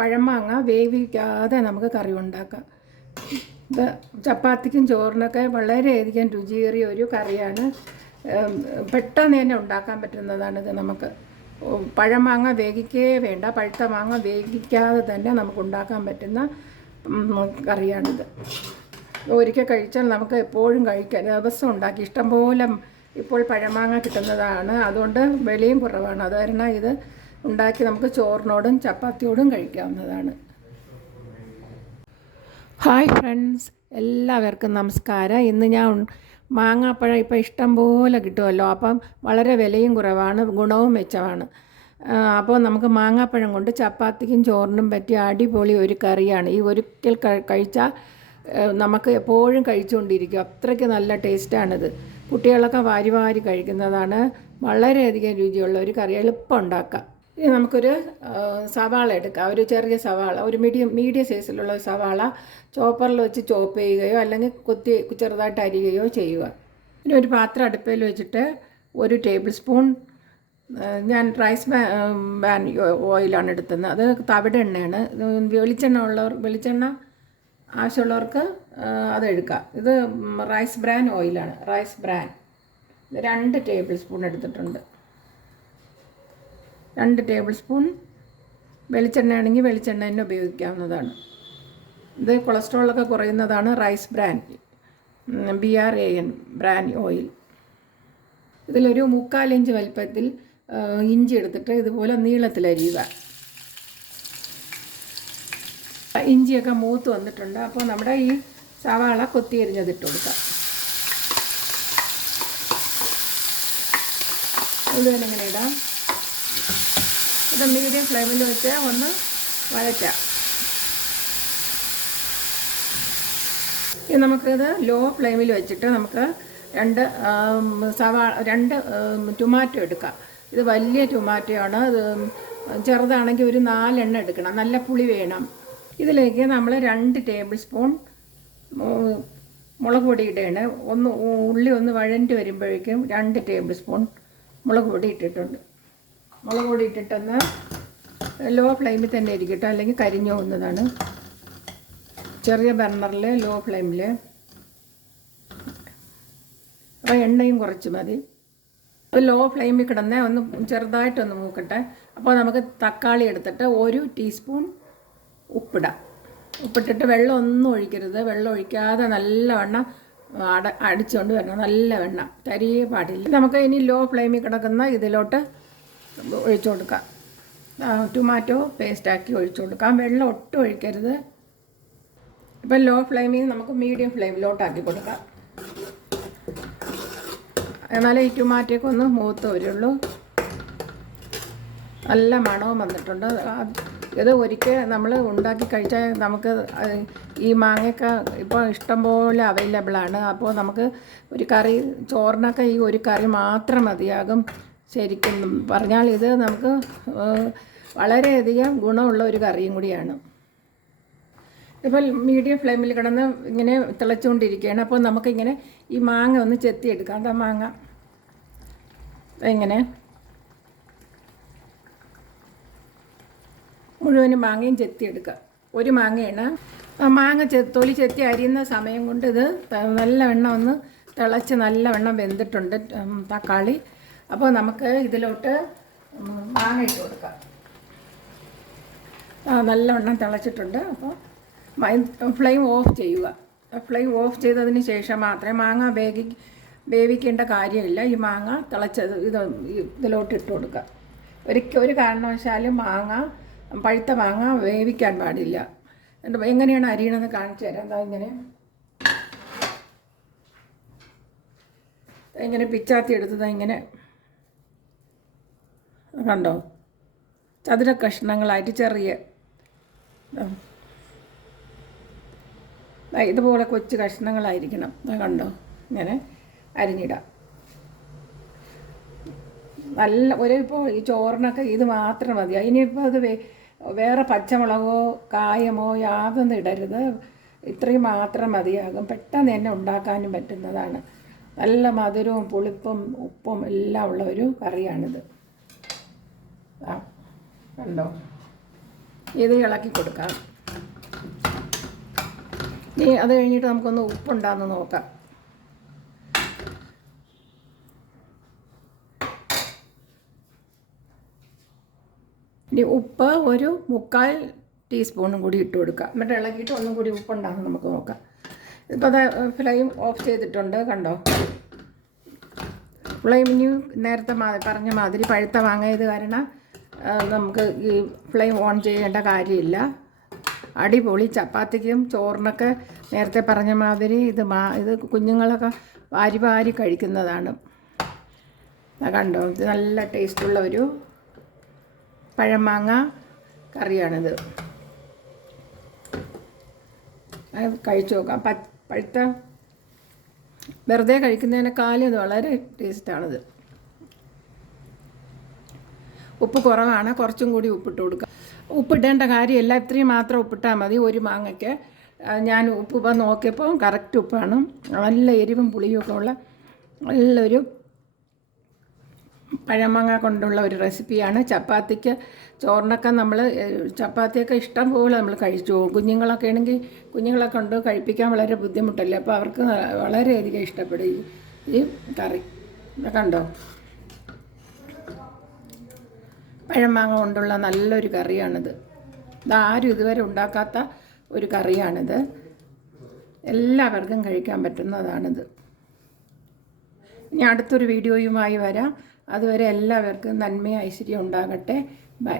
പഴമാങ്ങ വേവിക്കാതെ നമുക്ക് കറി ഉണ്ടാക്കാം. ഇത് ചപ്പാത്തിക്കും ചോറിനൊക്കെ വളരെയധികം രുചിയേറിയ ഒരു കറിയാണ്. പെട്ടെന്ന് തന്നെ ഉണ്ടാക്കാൻ പറ്റുന്നതാണിത് നമുക്ക്. പഴമാങ്ങ വേവിക്കേ വേണ്ട. പഴുത്ത മാങ്ങ വേവിക്കാതെ തന്നെ നമുക്ക് ഉണ്ടാക്കാൻ പറ്റുന്ന കറിയാണിത്. ഒരിക്കൽ കഴിച്ചാൽ നമുക്ക് എപ്പോഴും കഴിക്കാം ദിവസം ഉണ്ടാക്കി. ഇഷ്ടംപോലെ ഇപ്പോൾ പഴമാങ്ങ കിട്ടുന്നതാണ്. അതുകൊണ്ട് വിലയും കുറവാണ്. അത് ഇത് ഉണ്ടാക്കി നമുക്ക് ചോറിനോടും ചപ്പാത്തിയോടും കഴിക്കാവുന്നതാണ്. ഹായ് ഫ്രണ്ട്സ് എല്ലാവർക്കും നമസ്കാരം. ഇന്ന് ഞാൻ മാങ്ങാപ്പഴം ഇപ്പോൾ ഇഷ്ടം പോലെ കിട്ടുമല്ലോ. അപ്പം വളരെ വിലയും കുറവാണ് ഗുണവും മെച്ചമാണ്. അപ്പോൾ നമുക്ക് മാങ്ങാപ്പഴം കൊണ്ട് ചപ്പാത്തിക്കും ചോറിനും പറ്റിയ അടിപൊളി ഒരു കറിയാണ്. ഈ ഒരിക്കൽ കഴി- കഴിച്ചാൽ നമുക്ക് എപ്പോഴും കഴിച്ചുകൊണ്ടിരിക്കും. അത്രയ്ക്ക് നല്ല ടേസ്റ്റാണിത്. കുട്ടികളൊക്കെ വാരി വാരി കഴിക്കുന്നതാണ്. വളരെയധികം രുചിയുള്ള ഒരു കറി. എളുപ്പം ഉണ്ടാക്കാം. ഇനി നമുക്കൊരു സവാള എടുക്കാം. ഒരു ചെറിയ സവാള ഒരു മീഡിയം മീഡിയം സൈസിലുള്ള സവാള ചോപ്പറിൽ വെച്ച് ചോപ്പ് ചെയ്യുകയോ അല്ലെങ്കിൽ കൊത്തി ചെറുതായിട്ട് അരിയുകയോ ചെയ്യുക. പിന്നെ ഒരു പാത്രം അടുപ്പിൽ വെച്ചിട്ട് ഒരു ടേബിൾ സ്പൂൺ ഞാൻ റൈസ് ബാൻ ഓയിലാണ് എടുത്തുന്നത്. അത് തവിട് എണ്ണയാണ്. വെളിച്ചെണ്ണ ഉള്ളവർ വെളിച്ചെണ്ണ ആവശ്യമുള്ളവർക്ക് അത് എടുക്കാം. ഇത് റൈസ് ബ്രാൻ ഓയിലാണ്. റൈസ് ബ്രാൻ രണ്ട് ടേബിൾ സ്പൂൺ എടുത്തിട്ടുണ്ട്. രണ്ട് ടേബിൾ സ്പൂൺ വെളിച്ചെണ്ണ ആണെങ്കിൽ വെളിച്ചെണ്ണ തന്നെ ഉപയോഗിക്കാവുന്നതാണ്. ഇത് കൊളസ്ട്രോളൊക്കെ കുറയുന്നതാണ് rice bran B R A N bran oil ഇതിലൊരു മുക്കാലിഞ്ച് വലിപ്പത്തിൽ ആ, ഇഞ്ചി എടുത്തിട്ട് ഇതുപോലെ നീളത്തിലരിയുക ഇഞ്ചിയൊക്കെ മൂത്ത് വന്നിട്ടുണ്ട്. അപ്പോൾ നമ്മുടെ ഈ സവാള കൊത്തി അരിഞ്ഞതിട്ട് കൊടുക്കാം. മുഴുവൻ ഇങ്ങനെ ഇടാം. ഇത് മീഡിയം ഫ്ലെയിമിൽ വെച്ച് ഒന്ന് വഴറ്റാം ഇനി നമുക്കിത് ലോ ഫ്ലെയിമിൽ വെച്ചിട്ട് നമുക്ക് രണ്ട് സവാ രണ്ട് ടൊമാറ്റോ എടുക്കാം. ഇത് വലിയ ടൊമാറ്റോയാണ് ഇത് ചെറുതാണെങ്കിൽ ഒരു നാലെണ്ണം എടുക്കണം. നല്ല പുളി വേണം. ഇതിലേക്ക് നമ്മൾ രണ്ട് ടേബിൾ സ്പൂൺ മുളക് പൊടി ഇടുകയാണ് ഒന്ന് ഉള്ളി ഒന്ന് വഴണ്ടി വരുമ്പോഴേക്കും രണ്ട് ടേബിൾ സ്പൂൺ മുളക് പൊടി ഇട്ടിട്ടുണ്ട്. മുളക് പൊടി ഇട്ടിട്ടൊന്ന് ലോ ഫ്ലെയിമിൽ തന്നെ ഇരിക്കട്ടെ. അല്ലെങ്കിൽ കരിഞ്ഞു പോകുന്നതാണ്. ചെറിയ ബർണറിൽ ലോ ഫ്ലെയിമിൽ അപ്പോൾ എണ്ണയും കുറച്ച് മതി. അപ്പോൾ ലോ ഫ്ലെയിമിൽ കിടന്ന് ഒന്ന് ചെറുതായിട്ടൊന്ന് മൂക്കട്ടെ. അപ്പോൾ നമുക്ക് തക്കാളി എടുത്തിട്ട് ഒരു ടീസ്പൂൺ ഉപ്പിടാം. ഉപ്പിട്ടിട്ട് വെള്ളം ഒന്നും ഒഴിക്കരുത്. വെള്ളം ഒഴിക്കാതെ നല്ലവണ്ണം അട അടിച്ചുകൊണ്ട് വരണം. നല്ല വെണ്ണം തരിയേ പാടില്ല. നമുക്ക് ഇനി ലോ ഫ്ലെയിമിൽ കിടക്കുന്ന ഇതിലോട്ട് ഒഴിച്ചു കൊടുക്കാം. ടൊമാറ്റോ പേസ്റ്റാക്കി ഒഴിച്ചു കൊടുക്കാം. വെള്ളം ഒട്ടും ഒഴിക്കരുത്. ഇപ്പം ലോ ഫ്ലെയിമിൽ നമുക്ക് മീഡിയം ഫ്ലെയിമിലോട്ടാക്കി കൊടുക്കാം. എന്നാലേ ഈ ടൊമാറ്റോയൊക്കെ ഒന്ന് മൂത്ത് വരുള്ളൂ. നല്ല മണവും വന്നിട്ടുണ്ട്. ഇത് ഒരിക്കൽ നമ്മൾ ഉണ്ടാക്കി കഴിച്ചാൽ നമുക്ക് ഈ മാങ്ങയൊക്കെ ഇപ്പോൾ ഇഷ്ടംപോലെ അവൈലബിളാണ് അപ്പോൾ നമുക്ക് ഒരു കറി ചോറിനൊക്കെ ഈ ഒരു കറി മാത്രം മതിയാകും. ശരിക്കും പറഞ്ഞാൽ ഇത് നമുക്ക് വളരെയധികം ഗുണമുള്ള ഒരു കറിയും കൂടിയാണ്. ഇപ്പോൾ മീഡിയം ഫ്ലെയിമിൽ കിടന്ന് ഇങ്ങനെ തിളച്ചുകൊണ്ടിരിക്കുകയാണ്. അപ്പോൾ നമുക്കിങ്ങനെ ഈ മാങ്ങ ഒന്ന് ചെത്തിയെടുക്കാം. എന്താ മാങ്ങ. എങ്ങനെ മുഴുവനും മാങ്ങയും ചെത്തിയെടുക്കുക. ഒരു മാങ്ങയാണ്. ആ മാങ്ങ തൊലി ചെത്തി അരിയുന്ന സമയം കൊണ്ട് ഇത് നല്ലവണ്ണം ഒന്ന് തിളച്ച് നല്ലവണ്ണം വെന്തിട്ടുണ്ട്. തക്കാളി. അപ്പോൾ നമുക്ക് ഇതിലോട്ട് മാങ്ങ ഇട്ട് കൊടുക്കാം. നല്ലവണ്ണം തിളച്ചിട്ടുണ്ട്. അപ്പോൾ ഫ്ലെയിം ഓഫ് ചെയ്യുക. ഫ്ലെയിം ഓഫ് ചെയ്തതിന് ശേഷം മാത്രമേ മാങ്ങ വേവി വേവിക്കേണ്ട കാര്യമില്ല. ഈ മാങ്ങ തിളച്ചത് ഇത് ഇതിലോട്ട് ഇട്ട് കൊടുക്കുക. ഒരിക്കൽ ഒരു കാരണവശാലും മാങ്ങ പഴുത്ത മാങ്ങ വേവിക്കാൻ പാടില്ല. എന്നിട്ട് എങ്ങനെയാണ് അരിയണമെന്ന് കാണിച്ചു തരാം. എന്താ ഇങ്ങനെ. ഇങ്ങനെ പിച്ചാത്തി എടുത്തത്. ഇങ്ങനെ. കണ്ടോ? ചതുര കഷ്ണങ്ങളായിട്ട് ചെറിയ ഇതുപോലെ കൊച്ചു കഷ്ണങ്ങളായിരിക്കണം. കണ്ടോ? ഇങ്ങനെ അരിഞ്ഞിടാം. നല്ല ഒരു ഇപ്പോൾ ഈ ചോറിനൊക്കെ ഇത് മാത്രം മതി. ഇനിയിപ്പോൾ അത് വേറെ പച്ചമുളകോ കായമോ യാതൊന്നും ഇടരുത്. ഇത്രയും മാത്രം മതിയാകും. പെട്ടെന്ന് തന്നെ ഉണ്ടാക്കാനും പറ്റുന്നതാണ്. നല്ല മധുരവും പുളിപ്പും ഉപ്പും എല്ലാം ഉള്ള ഒരു കറിയാണിത്. കണ്ടോ? ഇത് ഇളക്കി കൊടുക്കാം. ഇനി അത് കഴിഞ്ഞിട്ട് നമുക്കൊന്ന് ഉപ്പുണ്ടാന്ന് നോക്കാം. ഇനി ഉപ്പ് ഒരു മുക്കാൽ ടീസ്പൂണും കൂടി ഇട്ട് കൊടുക്കുക എന്നിട്ട് ഇളക്കിയിട്ട് ഒന്നും കൂടി ഉപ്പുണ്ടാകും നമുക്ക് നോക്കാം. ഇപ്പോൾ അത് ഫ്ലെയിം ഓഫ് ചെയ്തിട്ടുണ്ട് കണ്ടോ? ഫ്ലെയിം ഇനി നേരത്തെ പറഞ്ഞ മാതിരി പഴുത്ത വാങ്ങിയത് കാരണം നമുക്ക് ഈ ഫ്ലെയിം ഓൺ ചെയ്യേണ്ട കാര്യമില്ല. അടിപൊളി ചപ്പാത്തിക്കും ചോറിനൊക്കെ നേരത്തെ പറഞ്ഞ മാതിരി ഇത് മാ ഇത് കുഞ്ഞുങ്ങളൊക്കെ വാരി വാരി കഴിക്കുന്നതാണ്. കണ്ടോ? ഇത് നല്ല ടേസ്റ്റുള്ള ഒരു പഴമാങ്ങ കറിയാണിത്. കഴിച്ചു നോക്കാം. പഴുത്ത വെറുതെ കഴിക്കുന്നതിനേക്കാളും ഇത് വളരെ ടേസ്റ്റാണിത് ഉപ്പ് കുറവാണ് കുറച്ചും കൂടി ഉപ്പിട്ട് കൊടുക്കുക ഉപ്പിടേണ്ട കാര്യമില്ല ഇത്രയും മാത്രം ഉപ്പിട്ടാൽ മതി ഒരു മാങ്ങയ്ക്ക്. ഞാൻ ഉപ്പ് ഇപ്പം നോക്കിയപ്പോൾ കറക്റ്റ് ഉപ്പാണ്. നല്ല എരിവും പുളിയും ഒക്കെ ഉള്ള നല്ലൊരു പഴമാങ്ങ കൊണ്ടുള്ള ഒരു റെസിപ്പിയാണ്. ചപ്പാത്തിക്ക് ചോറിനൊക്കെ നമ്മൾ ചപ്പാത്തിയൊക്കെ ഇഷ്ടം പോലെ നമ്മൾ കഴിച്ചു പോകും. കുഞ്ഞുങ്ങളൊക്കെ ആണെങ്കിൽ കുഞ്ഞുങ്ങളെ കൊണ്ട് കഴിപ്പിക്കാൻ വളരെ ബുദ്ധിമുട്ടല്ലേ? അപ്പോൾ അവർക്ക് വളരെയധികം ഇഷ്ടപ്പെടും ഈ കറി. കണ്ടോ? പഴമാങ്ങ കൊണ്ടുള്ള നല്ലൊരു കറിയാണിത്. ഇതാരും ഇതുവരെ ഉണ്ടാക്കാത്ത ഒരു കറിയാണിത്. എല്ലാവർക്കും കഴിക്കാൻ പറ്റുന്നതാണിത്. ഇനി അടുത്തൊരു വീഡിയോയുമായി വരാം. അതുവരെ എല്ലാവർക്കും നന്മയും ഐശ്വര്യം ഉണ്ടാകട്ടെ. ബൈ.